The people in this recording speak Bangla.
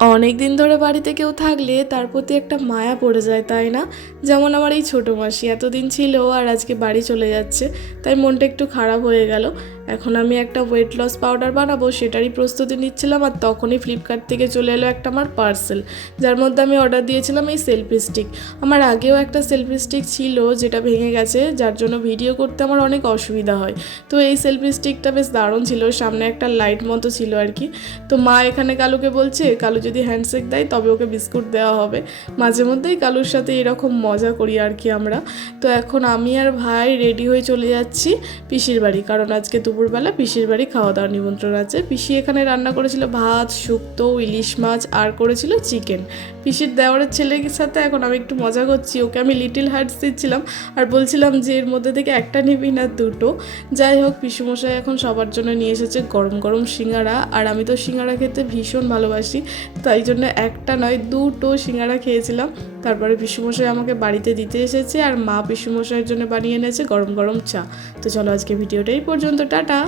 অনেক দিন ধরে বাড়িতে কেউ থাকলে তার প্রতি একটা মায়া পড়ে যায়, তাই না? যেমন আমার এই ছোটো মাসি এতদিন ছিল আর আজকে বাড়ি চলে যাচ্ছে, তাই মনটা একটু খারাপ হয়ে গেল। এখন আমি একটা ওয়েট লস পাউডার বানাবো, সেটারই প্রস্তুতি নিচ্ছিলাম, আর তখনই ফ্লিপকার্ট থেকে চলে এলো একটা আমার পার্সেল, যার মধ্যে আমি অর্ডার দিয়েছিলাম এই সেলফি স্টিক। আমার আগেও একটা সেলফি স্টিক ছিল যেটা ভেঙে গেছে, যার জন্য ভিডিও করতে আমার অনেক অসুবিধা হয়। তো এই সেলফি স্টিকটা বেশ দারুণ ছিল, সামনে একটা লাইট মতো ছিল আর কি। তো মা এখানে কালুকে বলছে কালু যদি হ্যান্ডশেক দেয় তবে ওকে বিস্কুট দেওয়া হবে। মাঝে মধ্যেই কালুর সাথে এরকম মজা করি আর কি আমরা। তো এখন আমি আর ভাই রেডি হয়ে চলে যাচ্ছি পিসির বাড়ি, কারণ আজকে দুপুরবেলা পিসির বাড়ি খাওয়া দাওয়ার নিমন্ত্রণ আছে। পিসি এখানে রান্না করেছিল ভাত, শুক্তো, ইলিশ মাছ আর করেছিল চিকেন। পিসির দেওয়ারের ছেলের সাথে এখন আমি একটু মজা করছি, ওকে আমি লিটিল হার্টস দিচ্ছিলাম আর বলছিলাম যে এর মধ্যে থেকে একটা নিবি না দুটো। যাই হোক, পিসুমশাই এখন সবার জন্য নিয়ে এসেছে গরম গরম সিঙ্গারা, আর আমি তো সিঙ্গারা খেতে ভীষণ ভালোবাসি, তাই জন্য একটা নয় দুটো সিঙ্গারা খেয়েছিলাম। তারপরে পিসুমশাই আমাকে বাড়িতে দিতে এসেছে, আর মা পিসুমশাইয়ের জন্য বানিয়ে এনেছে গরম গরম চা। তো চলো আজকে ভিডিওটা এই পর্যন্ত, টাটা।